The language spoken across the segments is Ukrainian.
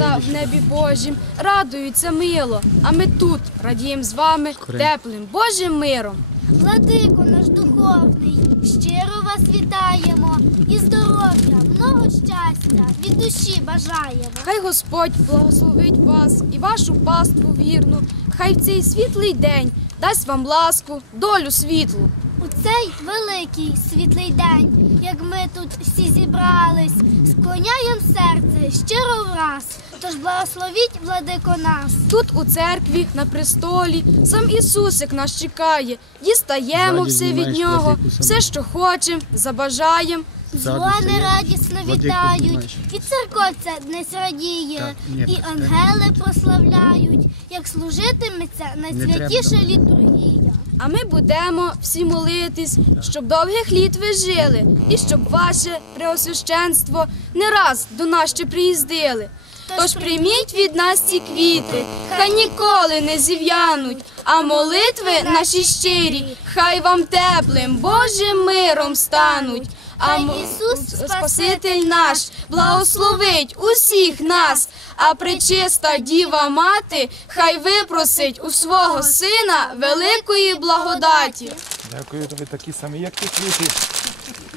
Ангелята в небі Божім радуються мило, а ми тут радіємо з вами теплим Божим миром. Владико наш духовний, щиро вас вітаємо і здоров'я, много щастя, від душі бажаємо. Хай Господь благословить вас і вашу паству вірну. Хай в цей світлий день дасть вам ласку, долю світлу. У цей великий світлий день, як ми тут всі зібрались, склоняємо серце щиро враз, тож благословіть, владико нас. Тут у церкві на престолі сам Ісусик нас чекає. Дістаємо все від нього, все, що хочемо, забажаємо. Дзвони радісно вітають, і церковця днес радіє, і ангели прославляють, як служитиметься найсвятіша літургія. А ми будемо всі молитись, щоб довгих літ ви жили, і щоб ваше преосвященство не раз до нас ще приїздили. Тож прийміть від нас ці квіти, хай ніколи не зів'януть, а молитви наші щирі, хай вам теплим Божим миром стануть. А Ісус, Спаситель наш благословить усіх нас, а пречиста Діва Мати хай випросить у свого сина великої благодаті. Дякую, ви такі самі, як ті квіти.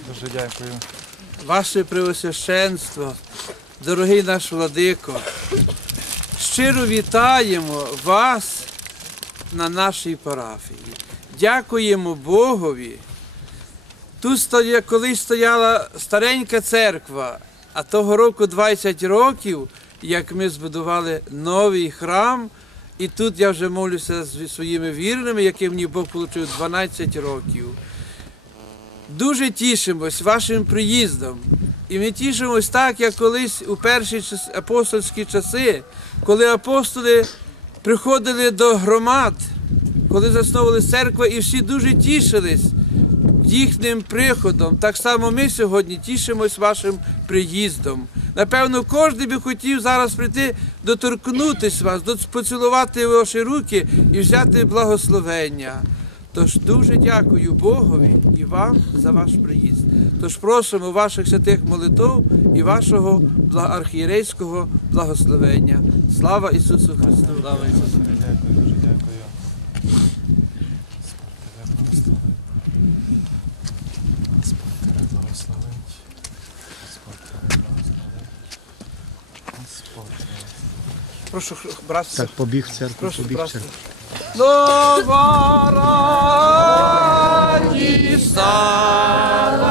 Дуже дякую. Ваше Преосвященство, дорогий наш владико, щиро вітаємо вас на нашій парафії. Дякуємо Богові. Тут колись стояла старенька церква, а того року 20 років, як ми збудували новий храм. І тут я вже молюся зі своїми вірними, яким мені Бог отримав 12 років. Дуже тішимось вашим приїздом. І ми тішимось так, як колись у перші апостольські часи, коли апостоли приходили до громад, коли засновували церкву, і всі дуже тішились їхнім приходом. Так само ми сьогодні тішимось вашим приїздом. Напевно, кожен би хотів зараз прийти, доторкнутися вас, поцілувати ваші руки і взяти благословення. Тож дуже дякую Богові і вам за ваш приїзд. Тож просимо ваших святих молитв і вашого архієрейського благословення. Слава Ісусу Христу! Слава Ісусу! Благословить. Прошу братися. Так, побіг в церкву, побіг в церкву. Novara de sala.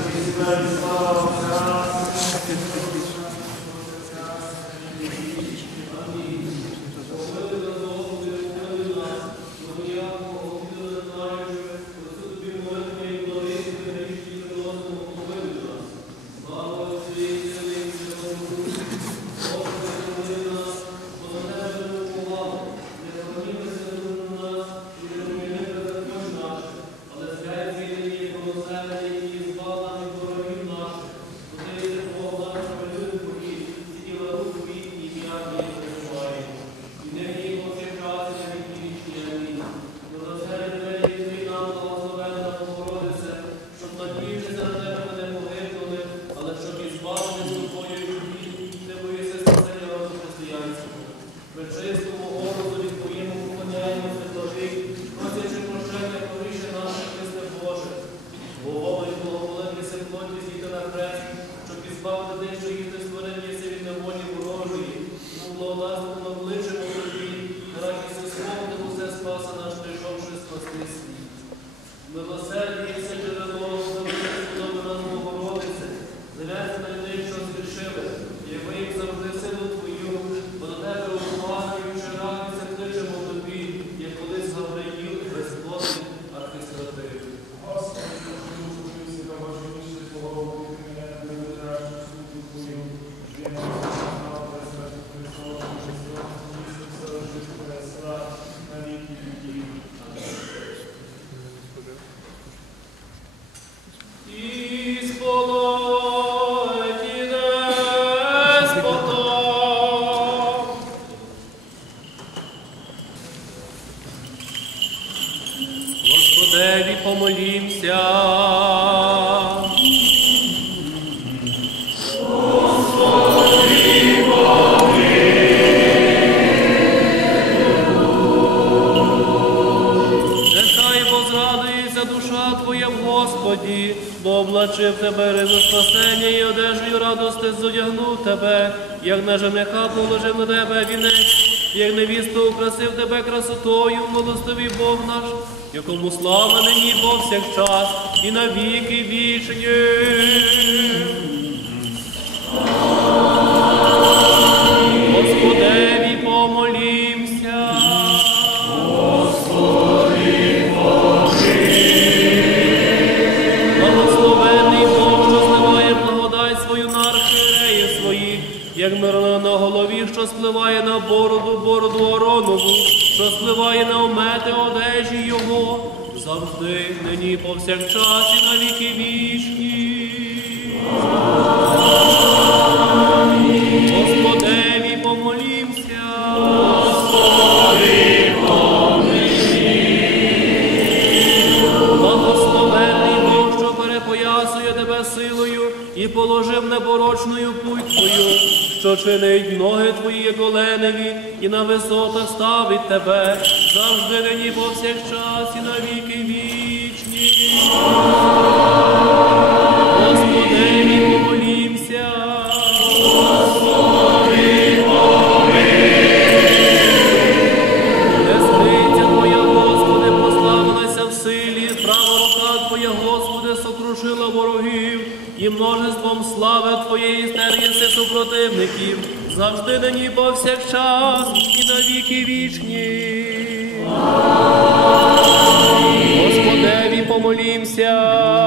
Ризу спасення і одежею радости зодягнув тебе, як на жениха положив на тебе вінець, як невісту украсив тебе красотою, милостивий Бог наш, якому слава нині повсякчас і навіки вічні. Як мирно на голові, що спливає на бороду, бороду Оронову, що спливає на омети одежі його, завжди, нині повсякчас і на віки вічні. Господеві помолімся. Благословенний Бог, що перепоясує тебе силою і положив непорочною путь твою, що чинить ноги твої, як оленеві, і на висотах ставить тебе, завжди нині повсякчас і навіки вічні. Множеством слави Твоєї стер'єси супротивників, завжди нині повсякчас і на віки вічні. Господеві помолімся.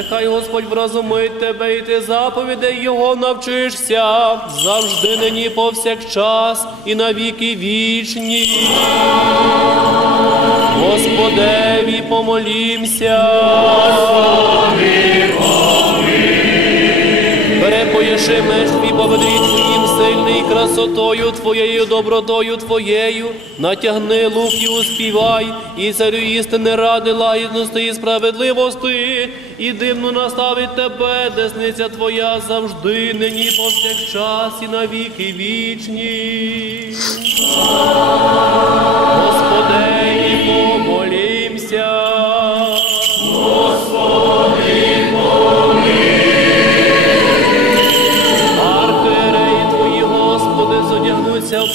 Нехай Господь вразумить тебе, і ти заповідей Його навчишся завжди нині повсякчас і навіки вічні. Господеві помолімся. Перепо поєши меч твій по бедрі твоїм сильний красотою твоєю, добротою твоєю, натягни лук і успівай, і царю істини ради лагідності і справедливості, і дивно наставить тебе, десниця твоя завжди, нині повсякчас і на віки вічні. Господи, помолімся.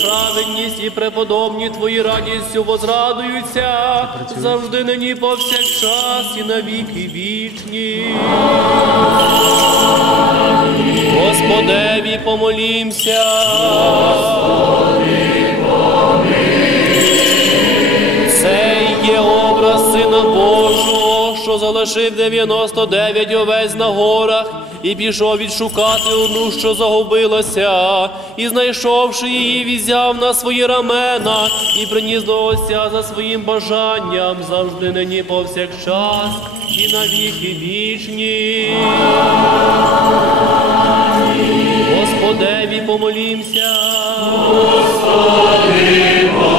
Праведність і преподобні Твої радістю возрадуються, завжди нині повсякчас і на віки вічні. Господеві помолімся. Цей є образ Сина Божого, що залишив 99 овець на горах і пішов відшукати одну, що загубилася, і знайшовши її, візяв на свої рамена і приніс до Отця за своїм бажанням завжди нині повсякчас і на віки вічні. Господеві помолімся. Серце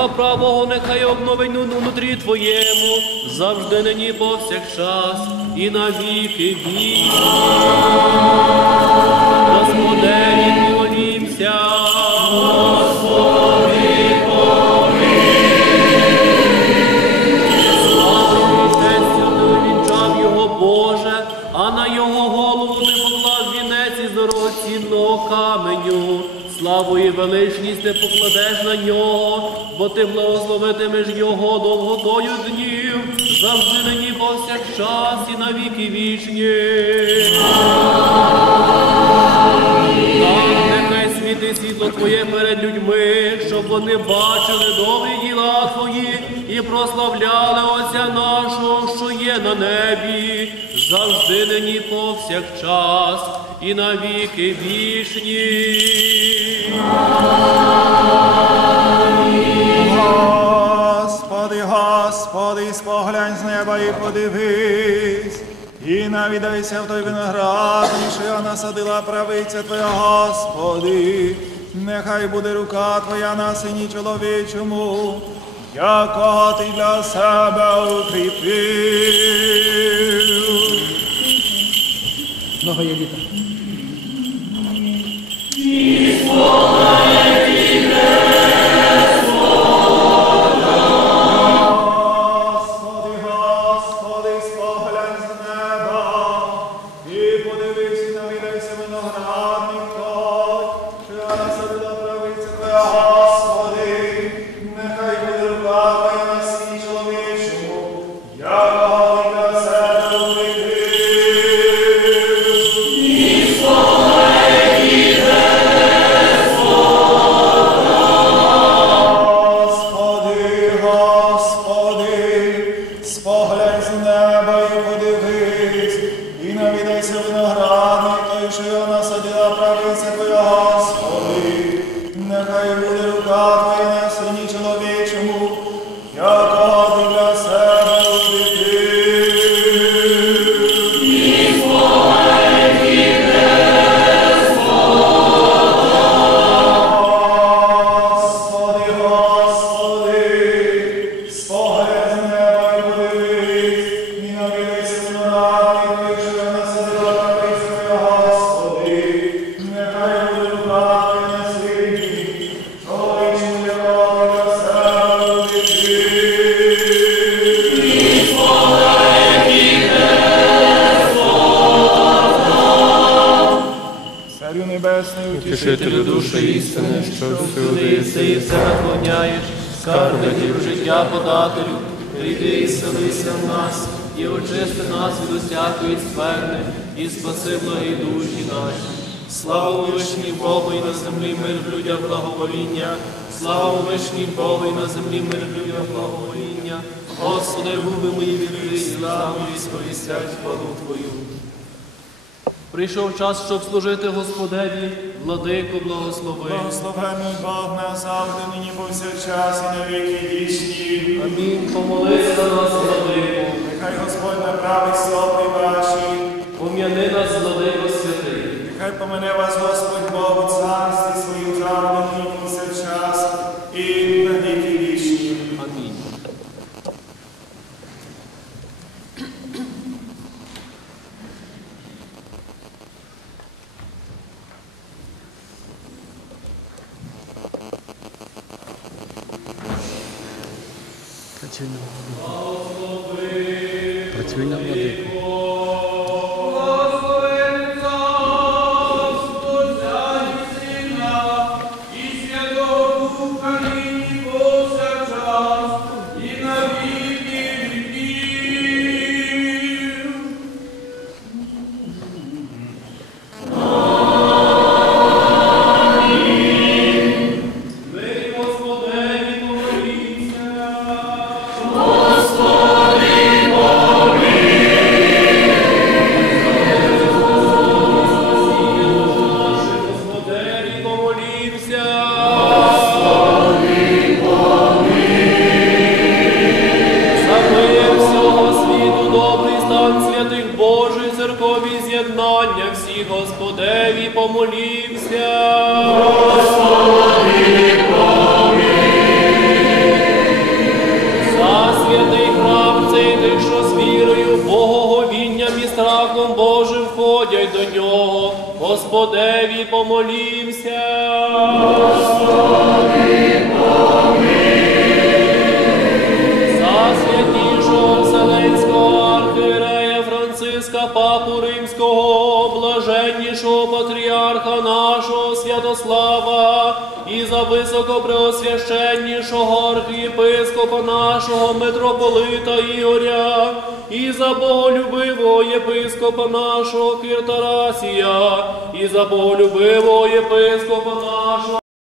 духа правого нехай обновить у внутрі твоєму, завжди нині повсякчас і на віки вічні. Господеві. Славою і честю його Боже, а на його голову ти поклав вінець із дорогоцінного каменю. Славу і величність ти покладеш на нього, бо ти благословитимеш його довготою днів, завжди нині повсякчас і на віки вічні. Так, нехай світи світло Твоє перед людьми, щоб вони бачили добрі діла Твої і прославляли Отця нашого, що є на небі, завжди нині повсякчас і на віки вічні. Господи, Господи, споглянь з неба і подивись, і навідайся в той виноград, що його насадила правиця Твоя, Господи, нехай буде рука Твоя на сині чоловічому, якого ти для себе укріпив. Много є літа. І все наклоняєш, скарбників життя подателю, прийди і селися в нас, і очисти нас від усякої скверни, і спаси благі душі наші. Слава вишній Богу і на землі мир людям благовоління, слава вишній Богу і на землі мир людям благовоління. Господи, губи мої відкрий, славу і сповістять хвалу Твою. Прийшов час, щоб служити Господеві, Владико, благослови. Благословений Бог назавжди, нині повсякчас і на віки вічні. Амінь. Помолися за нас, Владико. Нехай Господь направить стопи ваші. Пом'яни нас, Владико святий. Нехай помене вас Господь Бог у царстві своїм завжди, нині повсякчас і на віки вічні. Амінь. Працюй на владику. Господеві помолімся. За святішого Вселенського архиерея Франциска Папу Римського, блаженнішого патріарха нашого Святослава, високопреосвященнішого архієпископа нашого митрополита Ігоря, і за боголюбивого єпископа нашого Киртарасія, і за боголюбивого єпископа нашого.